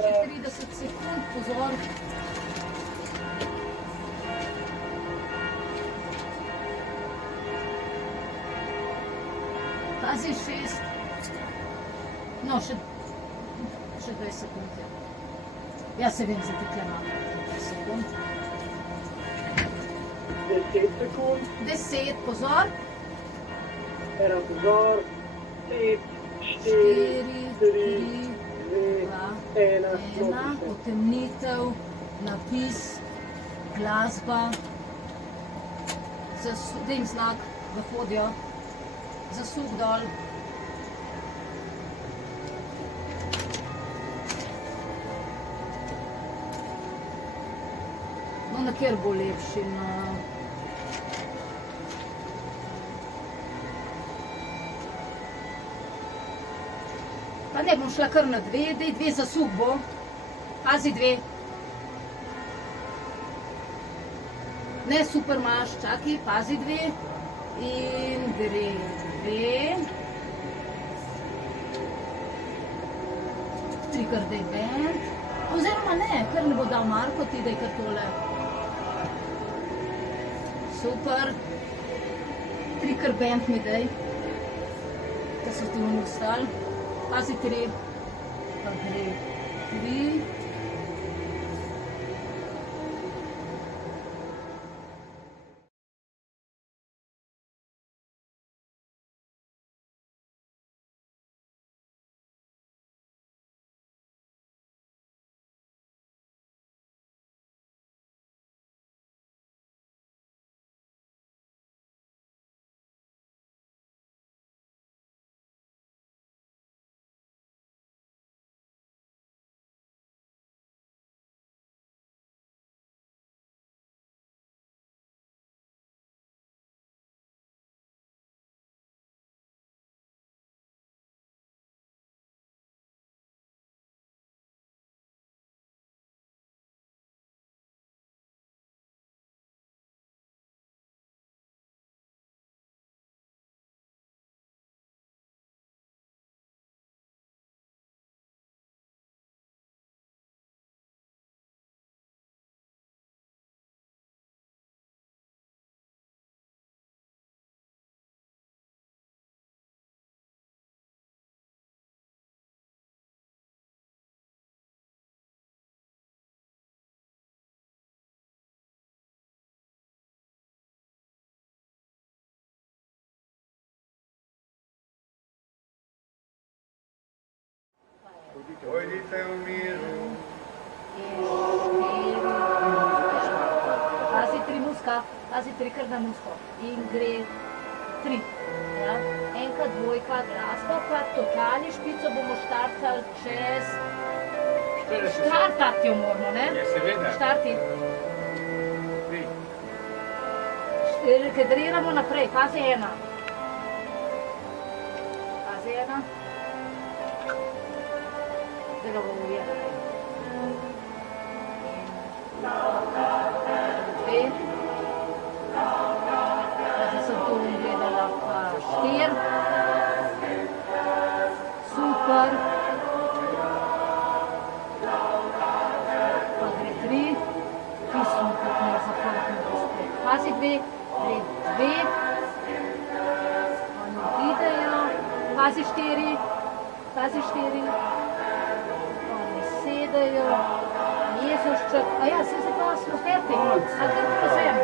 Še 30 sekund, pozor. Pazi, 6. No, še 20 sekund je. Ja se vem, za tekle imamo 20 sekund. 10 sekund. 10, pozor. Era pozor. 5, 4, 3, 2, 1. Potemnitev, napis, glasba. Daj jim znak, da hodijo. Zasuk dol. No, na kjer bo lepši, no. Pa ne, bom šla kar na 2, daj 2 zasuk bo. Pazi 2. Ne, super imaš, čakaj, pazi 2. In gre 2. 3 kar daj bend. Oziroma ne, kar ne bo dal Marko, ti daj kar tole. Super. 3 kar bend mi daj. Da so ti oni ostali. Pazi 3. Pa gre 3. Pojdite v miru. Pazi 3 muska, pazi 3 kar na musko. In gre 3. Ja. Enka, dvojka, glasba, pa tokali špico bomo štartali čez... Štartati jo moramo, ne? Ja, seveda. Štarti. Kadriramo naprej, pazi 1. Pazi 1. Zdaj ga bomo ujeli. 2. Zdaj sem tu gledala pa 4. Super. Pa gre 3. Pismo kot ne zapotno gospod. Pazi 2. Gre 2. Oni odidejo. Pazi 4. Pazi 4. Sedajo, Jezušček, a ja, se pa smo fertik, a kar prevzem.